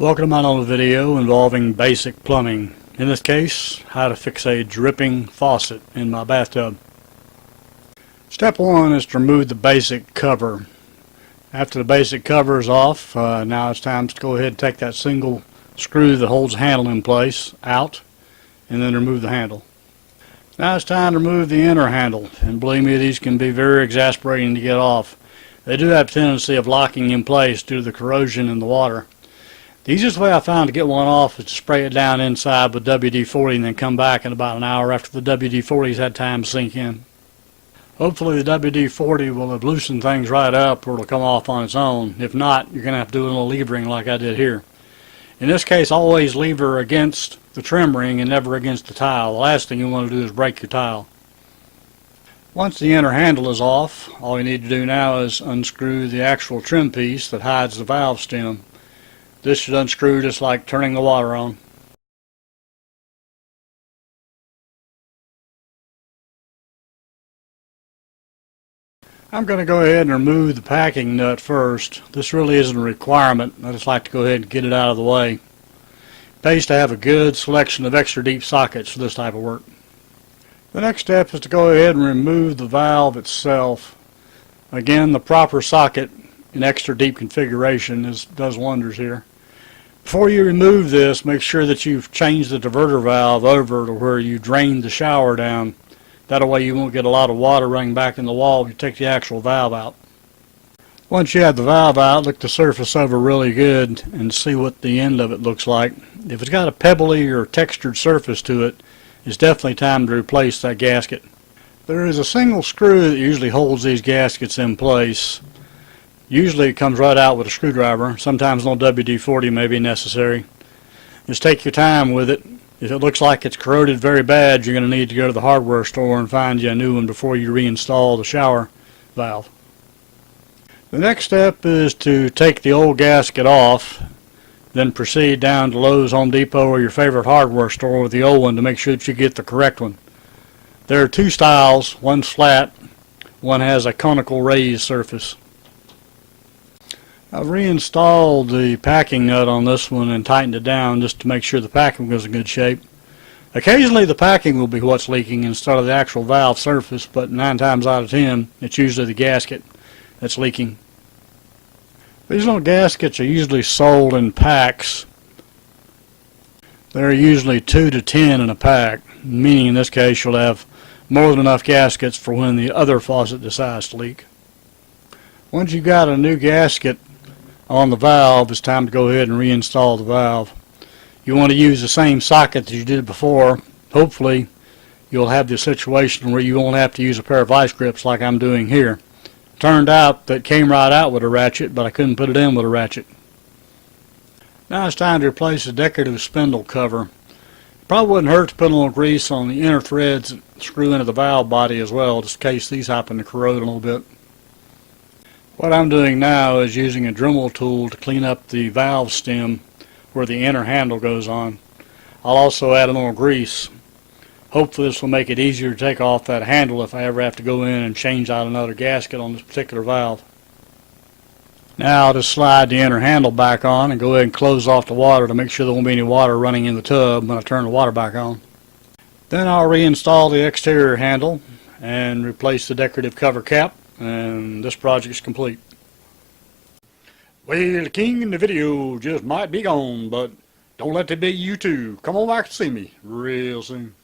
Welcome to my little video involving basic plumbing. In this case, how to fix a dripping faucet in my bathtub. Step one is to remove the basic cover. After the basic cover is off, now it's time to go ahead and take that single screw that holds the handle in place out and then remove the handle. Now it's time to remove the inner handle, and believe me, these can be very exasperating to get off. They do have a tendency of locking in place due to the corrosion in the water. The easiest way I found to get one off is to spray it down inside with WD-40 and then come back in about an hour after the WD-40's had time to sink in. Hopefully the WD-40 will have loosened things right up or it'll come off on its own. If not, you're going to have to do a little levering like I did here. In this case, always lever against the trim ring and never against the tile. The last thing you want to do is break your tile. Once the inner handle is off, all you need to do now is unscrew the actual trim piece that hides the valve stem. This should unscrew just like turning the water on. I'm going to go ahead and remove the packing nut first. This really isn't a requirement. I just like to go ahead and get it out of the way. It pays to have a good selection of extra deep sockets for this type of work. The next step is to go ahead and remove the valve itself. Again, the proper socket in extra deep configuration does wonders here. Before you remove this, make sure that you've changed the diverter valve over to where you drained the shower down. That way you won't get a lot of water running back in the wall if you take the actual valve out. Once you have the valve out, look the surface over really good and see what the end of it looks like. If it's got a pebbly or textured surface to it, it's definitely time to replace that gasket. There is a single screw that usually holds these gaskets in place. Usually it comes right out with a screwdriver. Sometimes a little WD-40 may be necessary. Just take your time with it. If it looks like it's corroded very bad, you're going to need to go to the hardware store and find you a new one before you reinstall the shower valve. The next step is to take the old gasket off, then proceed down to Lowe's, Home Depot, or your favorite hardware store with the old one to make sure that you get the correct one. There are two styles. One's flat, one has a conical raised surface. I've reinstalled the packing nut on this one and tightened it down just to make sure the packing was in good shape. Occasionally the packing will be what's leaking instead of the actual valve surface, but 9 times out of 10 it's usually the gasket that's leaking. These little gaskets are usually sold in packs. There are usually 2 to 10 in a pack, meaning in this case you'll have more than enough gaskets for when the other faucet decides to leak. Once you've got a new gasket on the valve, it's time to go ahead and reinstall the valve. You want to use the same socket that you did before. Hopefully you'll have the situation where you won't have to use a pair of vice grips like I'm doing here. Turned out that came right out with a ratchet, but I couldn't put it in with a ratchet. Now it's time to replace the decorative spindle cover. Probably wouldn't hurt to put a little grease on the inner threads that screw into the valve body as well, just in case these happen to corrode a little bit. What I'm doing now is using a Dremel tool to clean up the valve stem where the inner handle goes on. I'll also add a little grease. Hopefully this will make it easier to take off that handle if I ever have to go in and change out another gasket on this particular valve. Now I'll just slide the inner handle back on and go ahead and close off the water to make sure there won't be any water running in the tub when I turn the water back on. Then I'll reinstall the exterior handle and replace the decorative cover cap, and this project is complete. Well, the king in the video just might be gone, but don't let that be you too. Come on back to see me real soon.